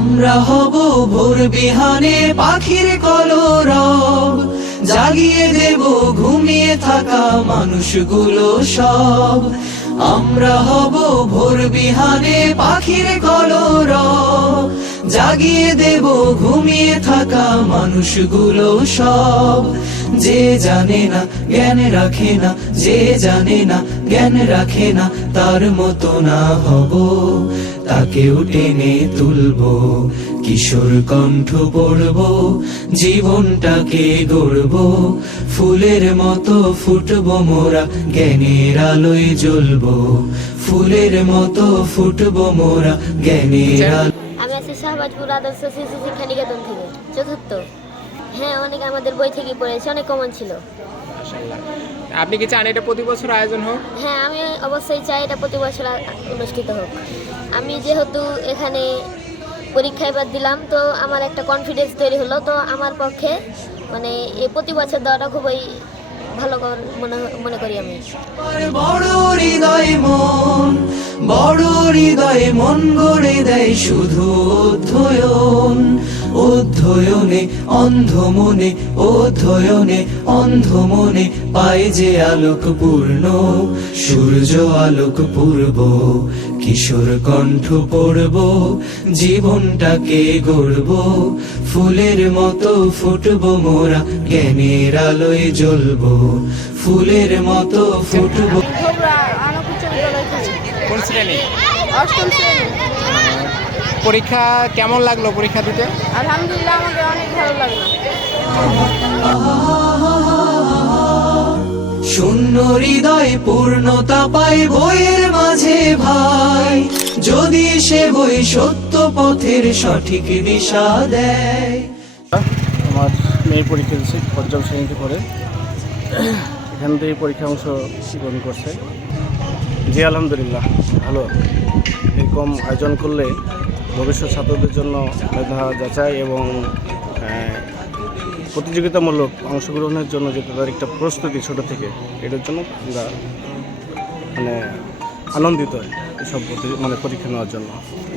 আমরা হব ভোর বিহানে পাখির কলরব। জাগিয়ে দেব, ঘুমিয়ে থাকা মানুষগুলো সব। আমরা হব ভোর বিহানে পাখির কলরব। জাগিয়ে দেব, ঘুমিয়ে থাকা মানুষগুলো সব। যে জানে না, জ্ঞান রাখে না, যে জানে না, জ্ঞান রাখে না, তার মতো না হব। তাকেও টেনে তুলব, কিশোর কণ্ঠ পড়ব, জীবনটাকে গড়ব। ফুলের মতো ফুটব মোরা, জ্ঞানের আলোয় জ্বলব। ফুলের মতো ফুটব মোরা, জ্ঞানের আলো আছি শাহবাজপুর আদর্শ শিশু শিক্ষা নিকেতন থেকে। চতুর্থ। হ্যাঁ অনেক আমাদের বই থেকে পড়েছি অনেক কমন ছিল। আপনি কি চান এটা প্রতি বছর আয়োজন হোক? হ্যাঁ আমি অবশ্যই চাই এটা প্রতি বছর অনুষ্ঠিত হোক। আমি যেহেতু এখানে পরীক্ষা এবার দিলাম তো আমার একটা কনফিডেন্স তৈরি হলো। তো আমার পক্ষে মানে এই প্রতি বছর দেওয়াটা খুবই ভালো মনে মনে করি আমি। বড় হৃদয় মন, বড় হৃদয় মন গড়ে দেয় শুধু অধ্যয়ন। অধ্যয়নে অন্ধ মনে অধ্যয়নে অন্ধ মনে পায় যে আলোক পূর্ণ, সূর্য আলোক পূর্ব। কিশোর কণ্ঠ পড়ব জীবনটাকে গড়ব ফুলের মতো ফুটব মোরা জ্ঞানের আলোয় জ্বলব ফুলের মতো ফুটব। পরীক্ষা কেমন লাগল পরীক্ষা দিতে? আলহামদুলিল্লাহ আমাকে অনেক ভালো লাগল। শূন্য হৃদয় পূর্ণতা পায় বইয়ের ভাই, যদি সে বই সত্য পথের সঠিক দিশা দেয়। আমার মেয়ে পরীক্ষা দিচ্ছে পঞ্চম শ্রেণীতে পড়ে। এখান থেকে পরীক্ষা অংশ গ্রহণ করছে। জি, আলহামদুলিল্লাহ, ভালো। এরকম আয়োজন করলে ভবিষ্যৎ ছাত্রদের জন্য মেধা যাচাই এবং প্রতিযোগিতামূলক অংশগ্রহণের জন্য যে তাদের একটা প্রস্তুতি ছোট থেকে, এটার জন্য আমরা মানে আনন্দিত এসব প্রতি- মানে পরীক্ষা নেওয়ার জন্য।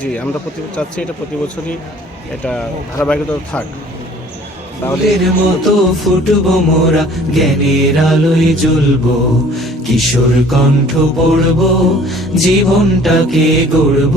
জি আমরা প্রতি চাচ্ছি এটা প্রতি বছরই এটা ধারাবাহিকতা থাক। তাহলে ফুলের মতো ফুটব মোরা জ্ঞানের আলোয় জ্বলব কিশোর কণ্ঠ পড়ব জীবনটাকে গড়ব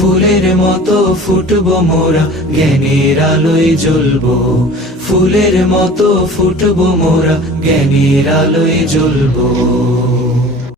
ফুলের মতো ফুটব মোরা জ্ঞানের আলোয় জ্বলব। ফুলের মতো ফুটব মোরা জ্ঞানের আলোয় জ্বলব।